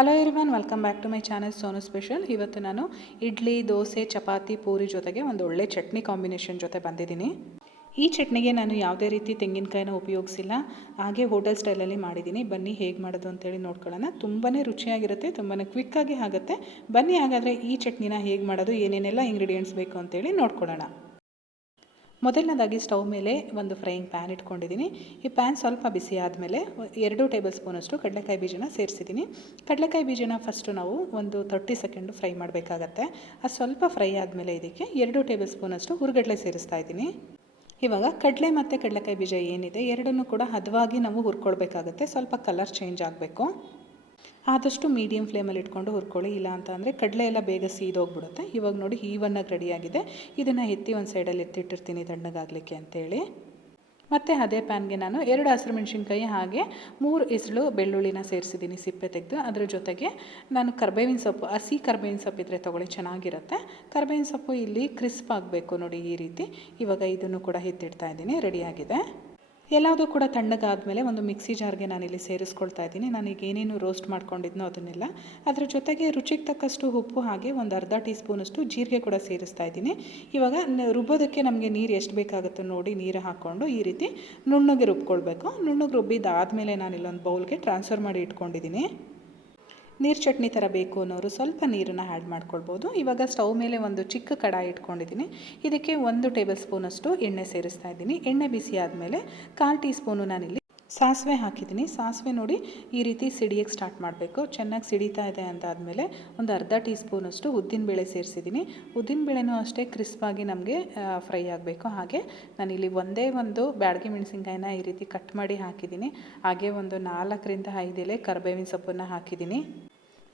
Hello everyone, welcome back to my channel Sonu special. ಇವತ್ತು ನಾನು ಇಡ್ಲಿ, ದೋಸೆ, ಚಪಾತಿ, ಪೂರಿ ಜೊತೆಗೆ ಒಂದು ಒಳ್ಳೆ ಚಟ್ನಿ ಕಾಂಬಿನೇಷನ್ ಜೊತೆ ಬಂದಿದ್ದೀನಿ. ಈ ಚಟ್ನಿಗೆ ನಾನು ಯಾವುದೇ ರೀತಿ ತೆಂಗಿನಕಾಯಿನ ಉಪಯೋಗಿಸಿಲ್ಲ, ಹಾಗೆ ಹೋಟೆಲ್ ಸ್ಟೈಲಲ್ಲಿ ಮಾಡಿದ್ದೀನಿ. ಬನ್ನಿ ಹೇಗೆ ಮಾಡೋದು ಅಂತೇಳಿ ನೋಡ್ಕೊಳ್ಳೋಣ. ತುಂಬಾ ರುಚಿಯಾಗಿರುತ್ತೆ, ತುಂಬಾ ಕ್ವಿಕ್ಕಾಗಿ ಆಗುತ್ತೆ. ಬನ್ನಿ ಹಾಗಾದರೆ ಈ ಚಟ್ನಿನ ಹೇಗೆ ಮಾಡೋದು, ಏನೇನೆಲ್ಲ ಇಂಗ್ರೀಡಿಯೆಂಟ್ಸ್ ಬೇಕು ಅಂತೇಳಿ ನೋಡ್ಕೊಳ್ಳೋಣ. ಮೊದಲನೇದಾಗಿ ಸ್ಟವ್ ಮೇಲೆ ಒಂದು ಫ್ರೈಯಿಂಗ್ ಪ್ಯಾನ್ ಇಟ್ಕೊಂಡಿದ್ದೀನಿ. ಈ ಪ್ಯಾನ್ ಸ್ವಲ್ಪ ಬಿಸಿ ಆದಮೇಲೆ 2 ಟೇಬಲ್ ಸ್ಪೂನಷ್ಟು ಕಡಲೆಕಾಯಿ ಬೀಜನ ಸೇರಿಸಿದ್ದೀನಿ. ಕಡಲೆಕಾಯಿ ಬೀಜನ ಫಸ್ಟು ನಾವು ಒಂದು 30 ಸೆಕೆಂಡು ಫ್ರೈ ಮಾಡಬೇಕಾಗತ್ತೆ. ಅದು ಸ್ವಲ್ಪ ಫ್ರೈ ಆದಮೇಲೆ ಇದಕ್ಕೆ 2 ಟೇಬಲ್ ಸ್ಪೂನಷ್ಟು ಹುರ್ಗಡ್ಲೆ ಸೇರಿಸ್ತಾ ಇದ್ದೀನಿ. ಇವಾಗ ಕಡಲೆ ಮತ್ತು ಕಡಲೆಕಾಯಿ ಬೀಜ ಏನಿದೆ ಎರಡನ್ನೂ ಕೂಡ ಹದವಾಗಿ ನಾವು ಹುರ್ಕೊಳ್ಬೇಕಾಗತ್ತೆ. ಸ್ವಲ್ಪ ಕಲರ್ ಚೇಂಜ್ ಆಗಬೇಕು. ಆದಷ್ಟು ಮೀಡಿಯಮ್ ಫ್ಲೇಮಲ್ಲಿ ಇಟ್ಕೊಂಡು ಹುರ್ಕೊಳ್ಳಿ, ಇಲ್ಲ ಅಂತ ಅಂದರೆ ಕಡಲೆ ಎಲ್ಲ ಬೇಗ ಸೀದೋಗ್ಬಿಡುತ್ತೆ. ಇವಾಗ ನೋಡಿ ಈವನ್ನಾಗಿ ರೆಡಿಯಾಗಿದೆ. ಇದನ್ನು ಎತ್ತಿ ಒಂದು ಸೈಡಲ್ಲಿ ಎತ್ತಿಟ್ಟಿರ್ತೀನಿ ತಣ್ಣಗಾಗಲಿಕ್ಕೆ ಅಂತೇಳಿ. ಮತ್ತು ಅದೇ ಪ್ಯಾನ್ಗೆ ನಾನು 2 ಹಸಿರು ಮೆಣಸಿನ್ಕಾಯಿ ಹಾಗೆ 3 ಇಸಳು ಬೆಳ್ಳುಳ್ಳಿನ ಸೇರಿಸಿದ್ದೀನಿ, ಸಿಪ್ಪೆ ತೆಗೆದು. ಅದ್ರ ಜೊತೆಗೆ ನಾನು ಕರ್ಬೇವಿನ ಸೊಪ್ಪು, ಹಸಿ ಕರ್ಬೇವಿನ ಸೊಪ್ಪು ಇದ್ದರೆ ತೊಗೊಳ್ಳಿ, ಚೆನ್ನಾಗಿರುತ್ತೆ. ಕರ್ಬೇವಿನ ಸೊಪ್ಪು ಇಲ್ಲಿ ಕ್ರಿಸ್ಪ್ ಆಗಬೇಕು ನೋಡಿ, ಈ ರೀತಿ. ಇವಾಗ ಇದನ್ನು ಕೂಡ ಎತ್ತಿಡ್ತಾ ಇದ್ದೀನಿ, ರೆಡಿಯಾಗಿದೆ. ಎಲ್ಲದೂ ಕೂಡ ತಣ್ಣಗಾದಮೇಲೆ ಒಂದು ಮಿಕ್ಸಿ ಜಾರ್ಗೆ ನಾನಿಲ್ಲಿ ಸೇರಿಸ್ಕೊಳ್ತಾ ಇದ್ದೀನಿ. ನಾನೀಗ ಏನೇನು ರೋಸ್ಟ್ ಮಾಡ್ಕೊಂಡಿದ್ನೋ ಅದನ್ನೆಲ್ಲ. ಅದ್ರ ಜೊತೆಗೆ ರುಚಿಗೆ ತಕ್ಕಷ್ಟು ಉಪ್ಪು ಹಾಗೆ ಒಂದು ಅರ್ಧ ಟೀ ಸ್ಪೂನಷ್ಟು ಜೀರಿಗೆ ಕೂಡ ಸೇರಿಸ್ತಾ ಇದ್ದೀನಿ. ಇವಾಗ ರುಬ್ಬೋದಕ್ಕೆ ನಮಗೆ ನೀರು ಎಷ್ಟು ಬೇಕಾಗುತ್ತೋ ನೋಡಿ ನೀರು ಹಾಕ್ಕೊಂಡು ಈ ರೀತಿ ನುಣ್ಣಗೆ ರುಬ್ಕೊಳ್ಬೇಕು. ನುಣ್ಣಗೆ ರುಬ್ಬಿದ್ದಾದಮೇಲೆ ನಾನಿಲ್ಲೊಂದು ಬೌಲ್ಗೆ ಟ್ರಾನ್ಸ್ಫರ್ ಮಾಡಿ ಇಟ್ಕೊಂಡಿದ್ದೀನಿ. ನೀರು ಚಟ್ನಿ ಥರ ಬೇಕು ಅನ್ನೋರು ಸ್ವಲ್ಪ ನೀರನ್ನು ಆ್ಯಡ್ ಮಾಡ್ಕೊಳ್ಬೋದು. ಇವಾಗ ಸ್ಟವ್ ಮೇಲೆ ಒಂದು ಚಿಕ್ಕ ಕಡಾಯಿ ಇಟ್ಕೊಂಡಿದ್ದೀನಿ. ಇದಕ್ಕೆ 1 ಟೇಬಲ್ ಸ್ಪೂನಷ್ಟು ಎಣ್ಣೆ ಸೇರಿಸ್ತಾ ಇದ್ದೀನಿ. ಎಣ್ಣೆ ಬಿಸಿ ಆದಮೇಲೆ 1/4 ಟೀ ಸ್ಪೂನು ನಾನಿಲ್ಲಿ ಸಾಸಿವೆ ಹಾಕಿದ್ದೀನಿ. ಸಾಸಿವೆ ನೋಡಿ ಈ ರೀತಿ ಸಿಡಿಯೋಕ್ಕೆ ಸ್ಟಾರ್ಟ್ ಮಾಡಬೇಕು. ಚೆನ್ನಾಗಿ ಸಿಡಿತಾ ಇದೆ ಅಂತಾದಮೇಲೆ ಒಂದು ಅರ್ಧ ಟೀ ಸ್ಪೂನಷ್ಟು ಉದ್ದಿನಬೇಳೆ ಸೇರಿಸಿದ್ದೀನಿ. ಉದ್ದಿನಬೇಳೆನೂ ಅಷ್ಟೇ ಕ್ರಿಸ್ಪಾಗಿ ನಮಗೆ ಫ್ರೈ ಆಗಬೇಕು. ಹಾಗೆ ನಾನಿಲ್ಲಿ ಒಂದೇ ಒಂದು ಬ್ಯಾಡಗಿ ಮೆಣಸಿನ್ಕಾಯಿನ ಈ ರೀತಿ ಕಟ್ ಮಾಡಿ ಹಾಕಿದ್ದೀನಿ. ಹಾಗೆ ಒಂದು 4ರಿಂದ 5 ಎಲೆ ಕರಿಬೇವಿನ ಸೊಪ್ಪನ್ನು ಹಾಕಿದ್ದೀನಿ.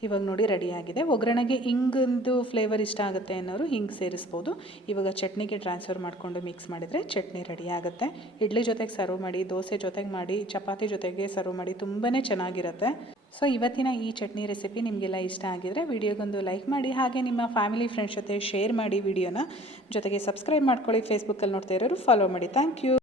ಇವಾಗ ನೋಡಿ ರೆಡಿಯಾಗಿದೆ. ಒಗ್ಗರಣೆಗೆ ಹಿಂಗಂದು ಫ್ಲೇವರ್ ಇಷ್ಟ ಆಗುತ್ತೆ ಅನ್ನೋರು ಹಿಂಗೆ ಸೇರಿಸ್ಬೋದು. ಇವಾಗ ಚಟ್ನಿಗೆ ಟ್ರಾನ್ಸ್ಫರ್ ಮಾಡಿಕೊಂಡು ಮಿಕ್ಸ್ ಮಾಡಿದರೆ ಚಟ್ನಿ ರೆಡಿ ಆಗುತ್ತೆ. ಇಡ್ಲಿ ಜೊತೆಗೆ ಸರ್ವ್ ಮಾಡಿ, ದೋಸೆ ಜೊತೆಗೆ ಮಾಡಿ, ಚಪಾತಿ ಜೊತೆಗೆ ಸರ್ವ್ ಮಾಡಿ, ತುಂಬಾ ಚೆನ್ನಾಗಿರುತ್ತೆ. ಸೊ ಇವತ್ತಿನ ಈ ಚಟ್ನಿ ರೆಸಿಪಿ ನಿಮಗೆಲ್ಲ ಇಷ್ಟ ಆಗಿದರೆ ವಿಡಿಯೋಗೊಂದು ಲೈಕ್ ಮಾಡಿ, ಹಾಗೆ ನಿಮ್ಮ ಫ್ಯಾಮಿಲಿ ಫ್ರೆಂಡ್ಸ್ ಜೊತೆ ಶೇರ್ ಮಾಡಿ ವಿಡಿಯೋನ. ಜೊತೆಗೆ ಸಬ್ಸ್ಕ್ರೈಬ್ ಮಾಡ್ಕೊಳ್ಳಿ. ಫೇಸ್ಬುಕ್ಕಲ್ಲಿ ನೋಡ್ತಾ ಇರೋರು ಫಾಲೋ ಮಾಡಿ. Thank you.